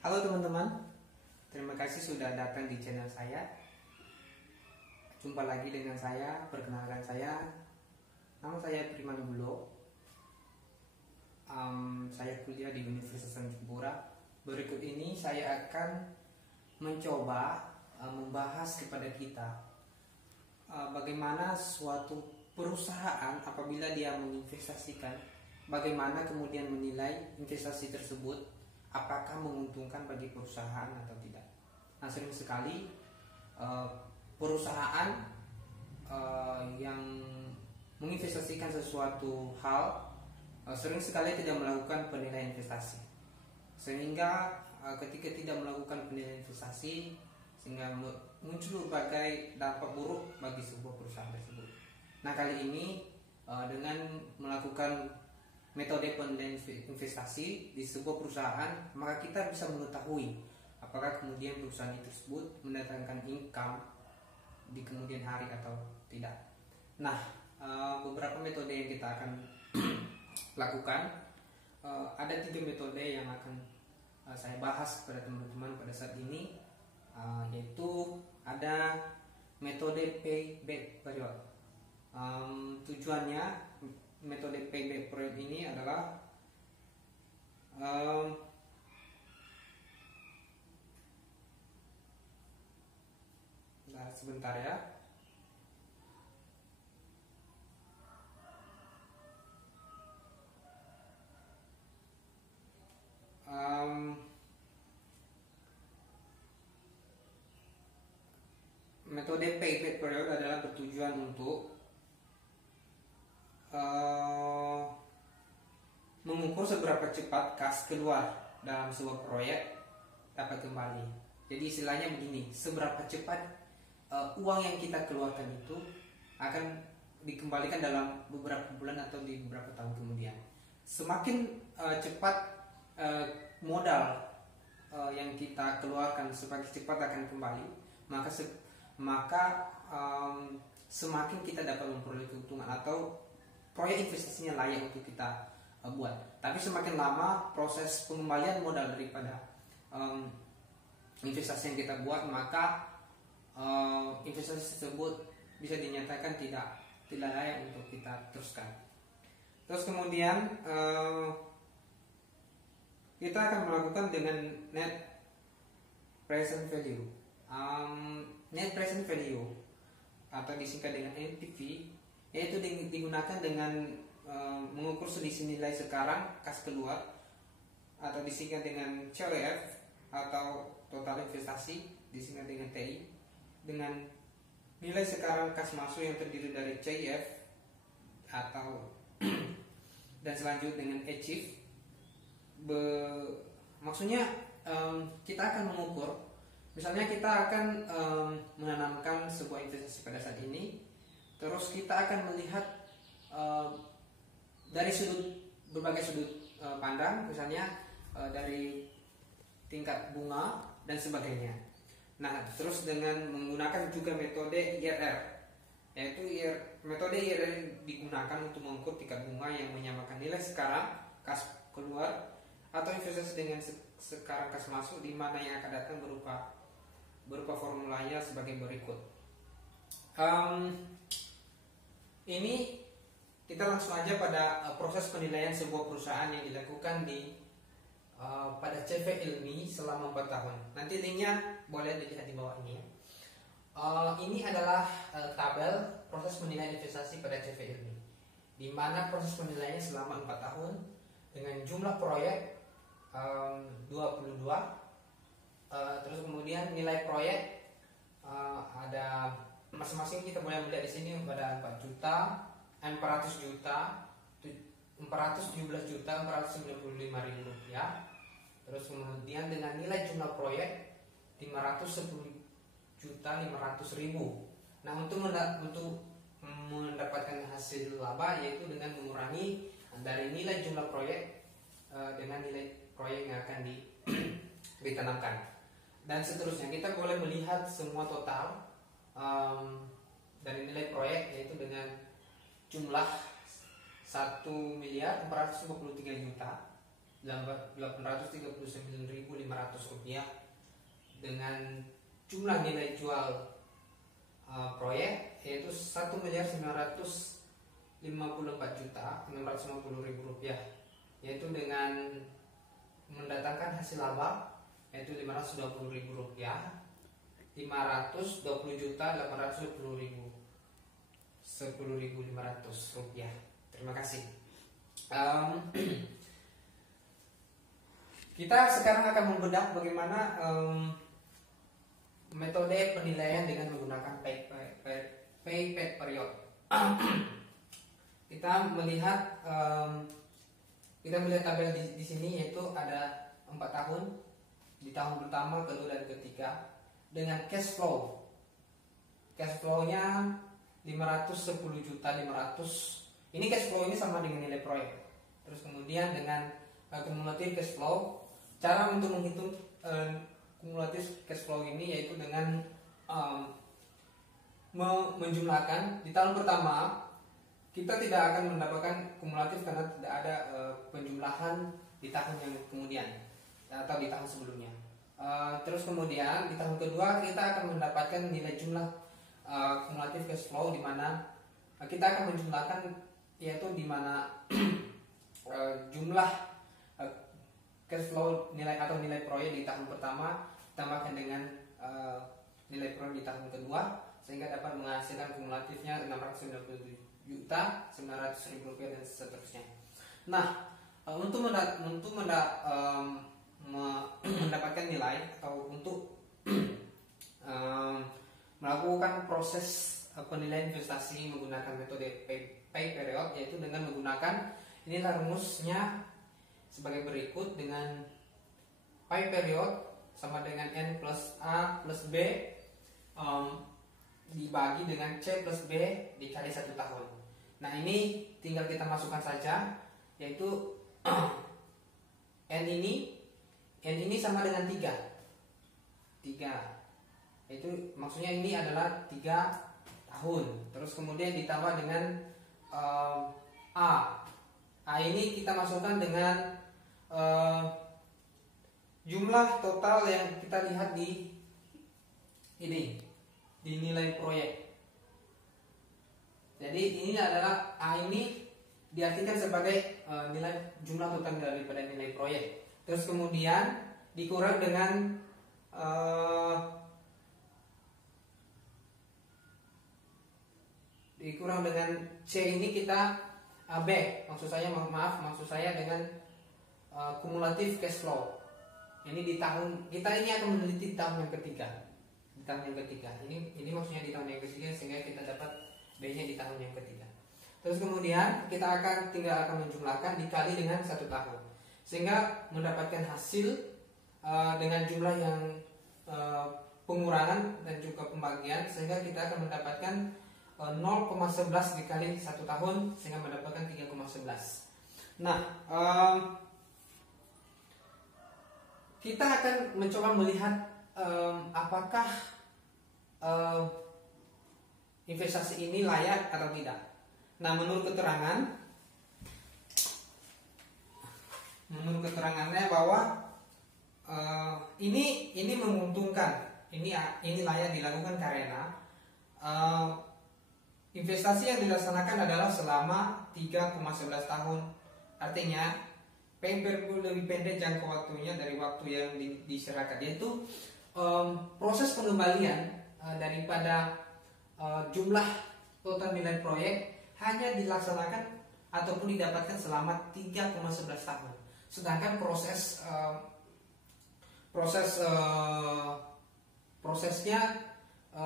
Halo teman-teman, terima kasih sudah datang di channel saya. Jumpa lagi dengan saya, perkenalkan saya. Nama saya Priman Bulo. Saya kuliah di Universitas Jayapura. Berikut ini saya akan mencoba membahas kepada kita bagaimana suatu perusahaan apabila dia menginvestasikan, bagaimana kemudian menilai investasi tersebut apakah menguntungkan bagi perusahaan atau tidak. Nah, sering sekali perusahaan yang menginvestasikan sesuatu hal sering sekali tidak melakukan penilaian investasi, sehingga ketika tidak melakukan penilaian investasi sehingga muncul berbagai dampak buruk bagi sebuah perusahaan tersebut. Nah, kali ini dengan melakukan metode penilaian investasi di sebuah perusahaan, maka kita bisa mengetahui apakah kemudian perusahaan tersebut mendatangkan income di kemudian hari atau tidak. Nah, beberapa metode yang kita akan lakukan, ada 3 metode yang akan saya bahas kepada teman-teman pada saat ini, yaitu ada metode payback period. Tujuannya metode payback period ini adalah sebentar ya. Metode payback period adalah bertujuan untuk mengukur seberapa cepat kas keluar dalam sebuah proyek dapat kembali. Jadi istilahnya begini, seberapa cepat uang yang kita keluarkan itu akan dikembalikan dalam beberapa bulan atau di beberapa tahun kemudian. Semakin cepat modal yang kita keluarkan semakin cepat akan kembali, maka semakin kita dapat memperoleh keuntungan atau proyek investasinya layak untuk kita buat. Tapi semakin lama proses pengembalian modal daripada investasi yang kita buat, maka investasi tersebut bisa dinyatakan tidak layak untuk kita teruskan. Terus kemudian kita akan melakukan dengan net present value. Net present value atau disingkat dengan NPV, yaitu digunakan dengan mengukur selisih nilai sekarang kas keluar atau disingkat dengan COF atau total investasi disingkat dengan TI, dengan nilai sekarang kas masuk yang terdiri dari CIF atau dan selanjutnya dengan achieve. Maksudnya kita akan mengukur, misalnya kita akan menanamkan sebuah investasi pada saat ini, terus kita akan melihat dari berbagai sudut pandang, misalnya dari tingkat bunga dan sebagainya. Nah, terus dengan menggunakan juga metode IRR, yaitu metode IRR digunakan untuk mengukur tingkat bunga yang menyamakan nilai sekarang kas keluar atau investasi dengan sekarang kas masuk, di mana yang akan datang berupa formulanya sebagai berikut. Ini kita langsung aja pada proses penilaian sebuah perusahaan yang dilakukan pada CV Ilmi selama 4 tahun. Nanti linknya boleh dilihat di bawah ini ya. Ini adalah tabel proses penilaian investasi pada CV Ilmi, di mana proses penilaiannya selama 4 tahun dengan jumlah proyek 22. Terus kemudian nilai proyek ada masing-masing, kita boleh melihat di sini pada 4 juta, 400 juta, 417 juta, 495.000 rupiah. Terus kemudian dengan nilai jumlah proyek 510 juta 500.000. Nah, untuk mendapatkan hasil laba, yaitu dengan mengurangi dari nilai jumlah proyek dengan nilai proyek yang akan ditanamkan, dan seterusnya. Kita boleh melihat semua total dari nilai proyek, yaitu dengan jumlah 1.453.000.000 Rp839.500 dengan jumlah nilai jual proyek yaitu Rp1.954.650.000, yaitu dengan mendatangkan hasil laba yaitu Rp520.000, Rp520.810.500. Terima kasih. Kita sekarang akan membedah bagaimana metode penilaian dengan menggunakan payback period. Kita melihat tabel di sini, yaitu ada 4 tahun, di tahun pertama, kedua, dan ketiga, dengan cash flow. Cash flow-nya 510.500.000. Ini cash flow ini sama dengan nilai proyek. Terus kemudian dengan kumulatif cash flow, cara untuk menghitung kumulatif cash flow ini yaitu dengan menjumlahkan. Di tahun pertama kita tidak akan mendapatkan kumulatif karena tidak ada penjumlahan di tahun yang kemudian atau di tahun sebelumnya. Terus kemudian di tahun kedua kita akan mendapatkan nilai jumlah kumulatif cash flow, di mana kita akan menjumlahkan, yaitu di mana jumlah cash flow nilai atau nilai proyek di tahun pertama ditambahkan dengan nilai proyek di tahun kedua, sehingga dapat menghasilkan kumulatifnya Rp690.900.000 dan seterusnya. Nah, untuk mendapatkan nilai atau untuk melakukan proses penilaian investasi menggunakan metode pay period, yaitu dengan menggunakan, inilah rumusnya sebagai berikut, dengan pay period sama dengan N plus A plus B dibagi dengan C plus B dikali 1 tahun. Nah, ini tinggal kita masukkan saja, yaitu N ini sama dengan 3, itu maksudnya ini adalah 3 tahun. Terus kemudian ditambah dengan A ini kita masukkan dengan jumlah total yang kita lihat di nilai proyek. Jadi ini adalah A ini diartikan sebagai nilai jumlah total daripada nilai proyek. Terus kemudian dikurang dengan C ini kita B, maksud saya dengan kumulatif cash flow. Ini di tahun kita ini akan meneliti tahun yang ketiga. Ini maksudnya di tahun yang ketiga, sehingga kita dapat B-nya di tahun yang ketiga. Terus kemudian kita tinggal menjumlahkan dikali dengan 1 tahun, sehingga mendapatkan hasil dengan jumlah yang pengurangan dan juga pembagian, sehingga kita akan mendapatkan 0,11 dikali 1 tahun, sehingga mendapatkan 3,11. Nah, kita akan mencoba melihat apakah investasi ini layak atau tidak. Nah, menurut keterangannya bahwa ini menguntungkan, ini layak dilakukan karena investasi yang dilaksanakan adalah selama 3,11 tahun. Artinya periode lebih pendek jangka waktunya dari waktu yang diserahkan, yaitu proses pengembalian daripada jumlah total nilai proyek hanya dilaksanakan ataupun didapatkan selama 3,11 tahun. Sedangkan prosesnya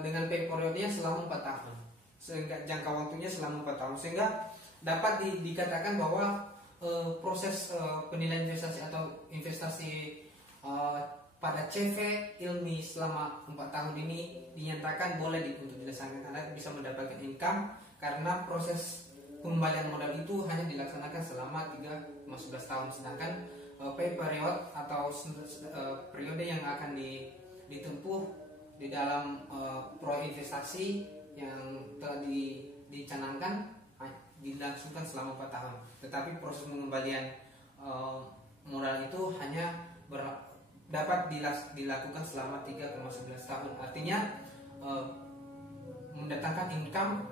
dengan periodenya selama 4 tahun, sehingga jangka waktunya selama 4 tahun, sehingga dapat dikatakan bahwa proses penilaian investasi atau investasi pada CV ilmi selama 4 tahun ini dinyatakan boleh untuk dilaksanakan, karena bisa mendapatkan income, karena proses pengembalian modal itu hanya dilaksanakan selama 3,11 tahun. Sedangkan pay period atau periode yang akan ditempuh di dalam proyek investasi yang telah dicanangkan dilangsungkan selama 4 tahun. Tetapi proses pengembalian modal dilakukan selama 3,11 tahun. Artinya mendatangkan income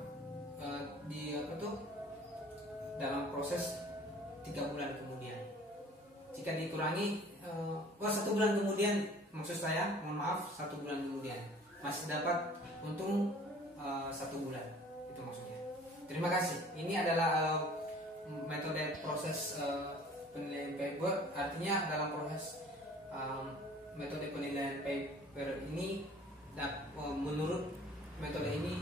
dalam proses 3 bulan kemudian. Jika dikurangi 1 bulan kemudian, maksud saya, mohon maaf, 1 bulan kemudian masih dapat untung 1 bulan, itu maksudnya. Terima kasih. Ini adalah metode proses penilaian paper. Artinya dalam proses metode penilaian paper ini, menurut metode ini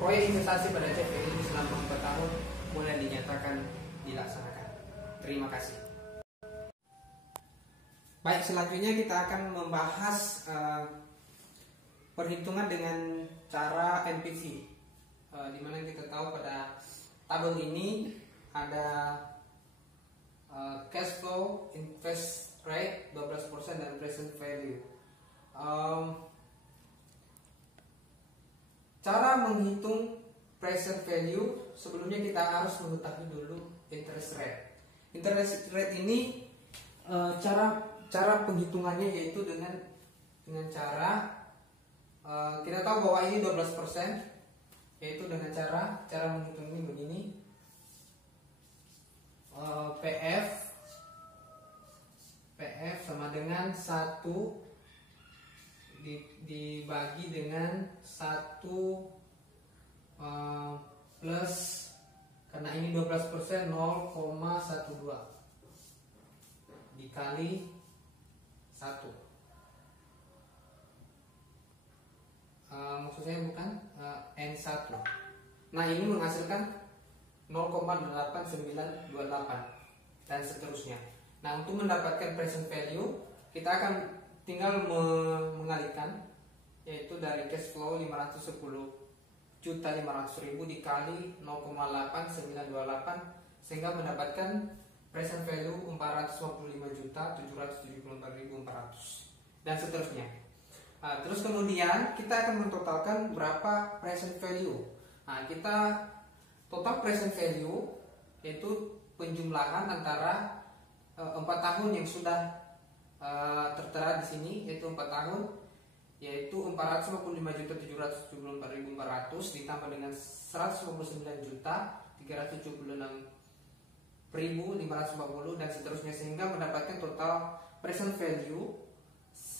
proyek investasi pada CPI ini selama 4 tahun boleh dinyatakan dilaksanakan. Terima kasih. Baik, selanjutnya kita akan membahas perhitungan dengan cara NPV. Dimana kita tahu pada tabel ini ada cash flow, interest rate 12% dan present value. Cara menghitung present value, sebelumnya kita harus mengetahui dulu interest rate. Interest rate ini cara penghitungannya yaitu dengan cara kita tahu bahwa ini 12%, yaitu dengan cara menghitungnya begini. PF sama dengan 1 dibagi dengan 1 plus, karena ini 12%, 0,12 dikali 1. Maksud saya bukan N1. Nah, ini menghasilkan 0,8928 dan seterusnya. Nah, untuk mendapatkan present value, kita akan tinggal mengalihkan, yaitu dari cash flow 510.500.000 dikali 0,8928 sehingga mendapatkan present value 455.774.400 dan seterusnya. Terus kemudian kita akan mentotalkan berapa present value. Kita total present value yaitu penjumlahan antara 4 tahun yang sudah tertera di sini, yaitu 4 tahun, yaitu 455.774.400 ditambah dengan 159.376.550 dan seterusnya sehingga mendapatkan total present value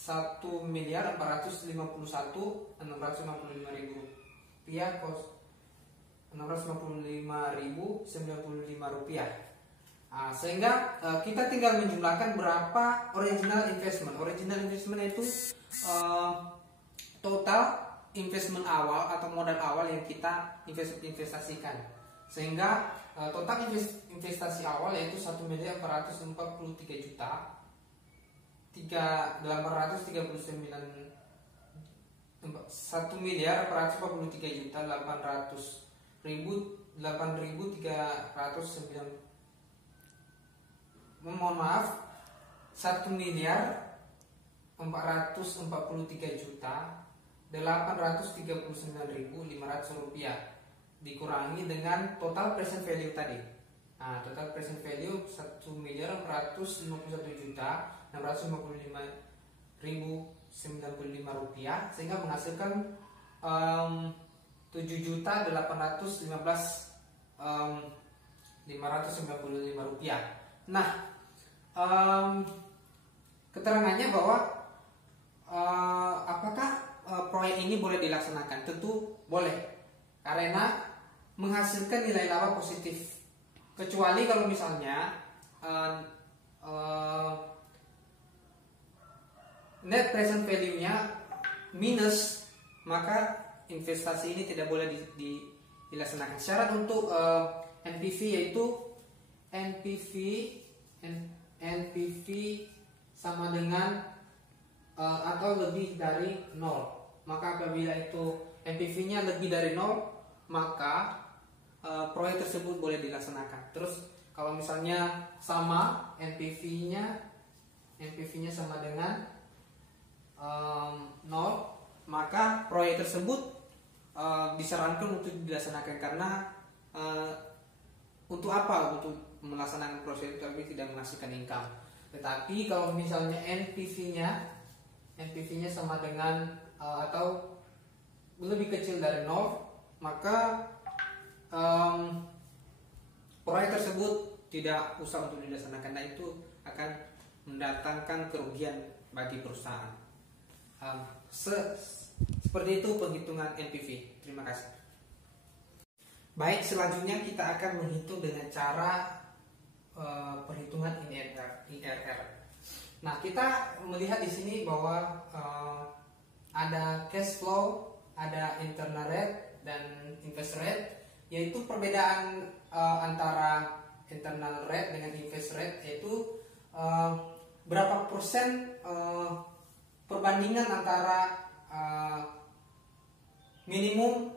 1.451.655.000 rupiah, 655.095 rupiah. Sehingga kita tinggal menjumlahkan berapa original investment. Original investment itu total investment awal atau modal awal yang kita investasikan. Sehingga total investasi awal yaitu 1.439.839.500 rupiah dikurangi dengan total present value tadi. Total present value 1.451.655.095 rupiah sehingga menghasilkan 7.815.595 rupiah. Nah, keterangannya bahwa apakah proyek ini boleh dilaksanakan? Tentu boleh, karena menghasilkan nilai laba positif. Kecuali kalau misalnya net present value-nya minus, maka investasi ini tidak boleh dilaksanakan. Syarat untuk NPV yaitu NPV sama dengan atau lebih dari 0. Maka apabila itu NPV-nya lebih dari 0, maka proyek tersebut boleh dilaksanakan. Terus kalau misalnya sama NPV-nya sama dengan 0, maka proyek tersebut disarankan untuk dilaksanakan. Karena untuk apa? Untuk melaksanakan proses tapi tidak menghasilkan income. Tetapi kalau misalnya NPV-nya sama dengan atau lebih kecil dari 0, maka proyek tersebut tidak usah untuk dilaksanakan. Nah, itu akan mendatangkan kerugian bagi perusahaan. Seperti itu penghitungan NPV. Terima kasih. Baik, selanjutnya kita akan menghitung dengan cara perhitungan IRR. Nah, kita melihat di sini bahwa ada cash flow, ada internal rate dan invest rate, yaitu perbedaan antara internal rate dengan invest rate, yaitu berapa persen perbandingan antara minimum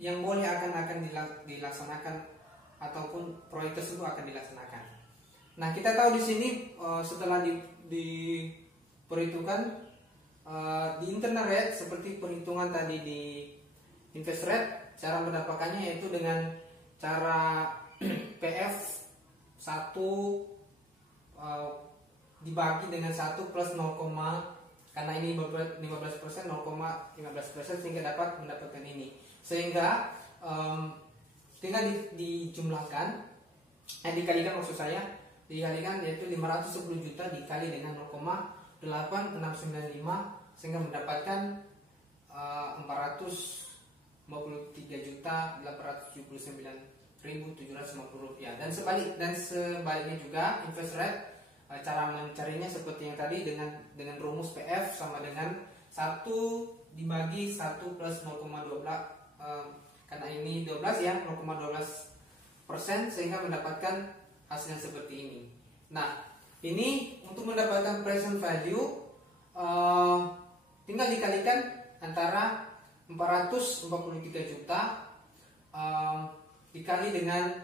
yang boleh akan dilaksanakan ataupun proyek tersebut akan dilaksanakan. Nah, kita tahu di sini setelah diperhitungkan di internal rate seperti perhitungan tadi di invest rate, cara mendapatkannya yaitu dengan cara PF 1 dibagi dengan 1 plus 0, karena ini 15%, 0,15% sehingga dapat mendapatkan ini. Sehingga tinggal dijumlahkan, dikalikan maksud saya, dikalikan yaitu 510 juta dikali dengan 0,8695 sehingga mendapatkan 453.879.750 rupiah. Dan sebaliknya juga invest rate, cara mencarinya seperti yang tadi dengan rumus PF sama dengan 1 dibagi 1 plus 0,12, karena ini 12 ya, 0,12% sehingga mendapatkan hasilnya seperti ini. Nah, ini untuk mendapatkan present value tinggal dikalikan antara 443 juta dikali dengan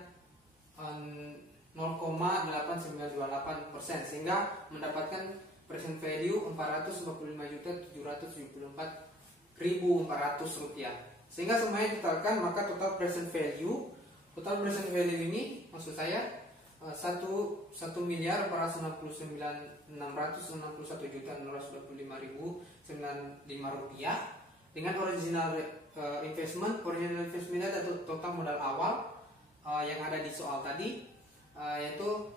0,8928% sehingga mendapatkan present value 455.774.400 rupiah. Sehingga semuanya ditotalkan, maka total present value ini maksud saya 1.661.625.905 rupiah dengan original investment atau total modal awal yang ada di soal tadi, yaitu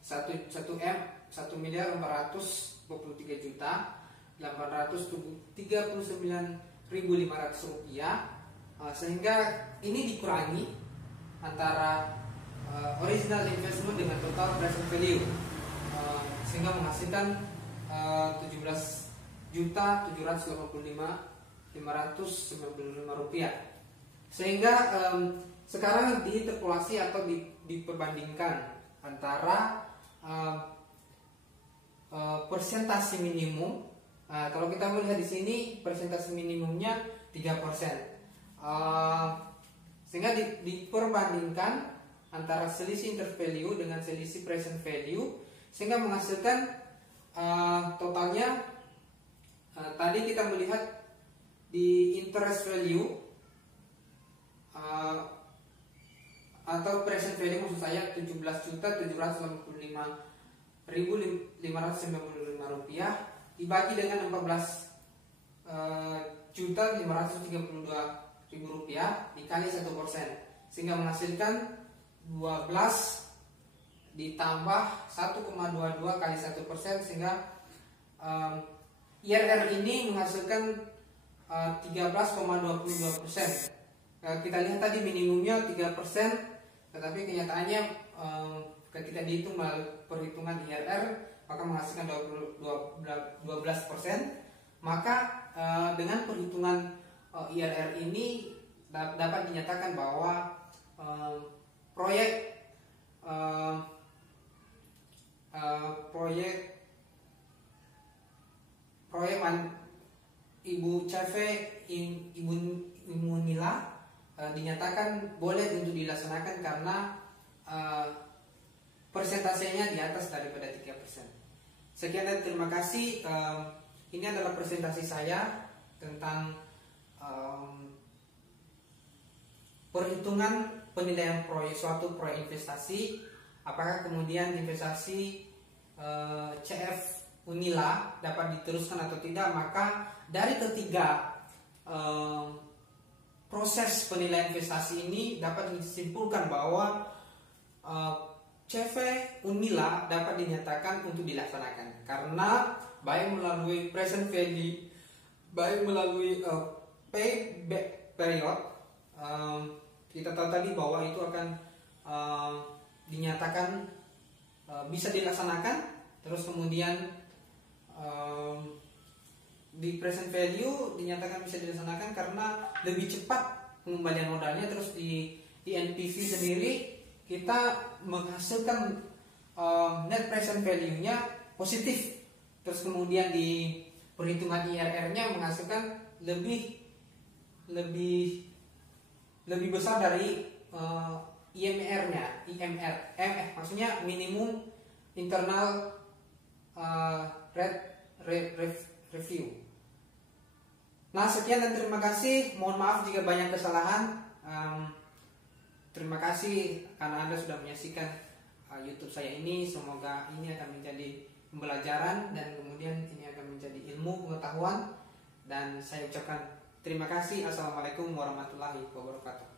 1.423.839.500 rupiah, sehingga ini dikurangi antara original investment dengan total present value, sehingga menghasilkan 17.785.595 rupiah. Sehingga sekarang diinterpolasi atau diperbandingkan antara persentase minimum. Kalau kita melihat di sini persentase minimumnya 3%, sehingga diperbandingkan antara selisih interest value dengan selisih present value sehingga menghasilkan totalnya. Tadi kita melihat di interest value atau present value maksud saya 17.785.595 rupiah dibagi dengan 14.532.000 rupiah dikali 1% sehingga menghasilkan 12 ditambah 1,22 kali 1% sehingga IRR ini menghasilkan 13,22%. Kita lihat tadi minimumnya 3%, tetapi kenyataannya ketika dihitung melalui perhitungan IRR maka menghasilkan 12%. Maka dengan perhitungan IRR ini dapat dinyatakan bahwa proyek Ibu CV Ibu Nila dinyatakan boleh untuk dilaksanakan karena persentasenya di atas daripada 3%. Sekian dan terima kasih. Ini adalah presentasi saya tentang perhitungan penilaian suatu proyek investasi. Apakah kemudian investasi CF Unila dapat diteruskan atau tidak, maka dari ketiga proses penilaian investasi ini dapat disimpulkan bahwa CV Unila dapat dinyatakan untuk dilaksanakan karena baik melalui present value, baik melalui payback period, kita tahu tadi bahwa itu akan dinyatakan bisa dilaksanakan. Terus kemudian di present value dinyatakan bisa dilaksanakan karena lebih cepat pengembalian modalnya. Terus di NPV sendiri kita menghasilkan net present value-nya positif. Terus kemudian di perhitungan IRR-nya menghasilkan lebih besar dari IMR-nya, maksudnya minimum internal review. Nah, sekian dan terima kasih. Mohon maaf jika banyak kesalahan. Terima kasih karena Anda sudah menyaksikan YouTube saya ini. Semoga ini akan menjadi pembelajaran dan kemudian ini akan menjadi ilmu pengetahuan. Dan saya ucapkan terima kasih. Assalamualaikum warahmatullahi wabarakatuh.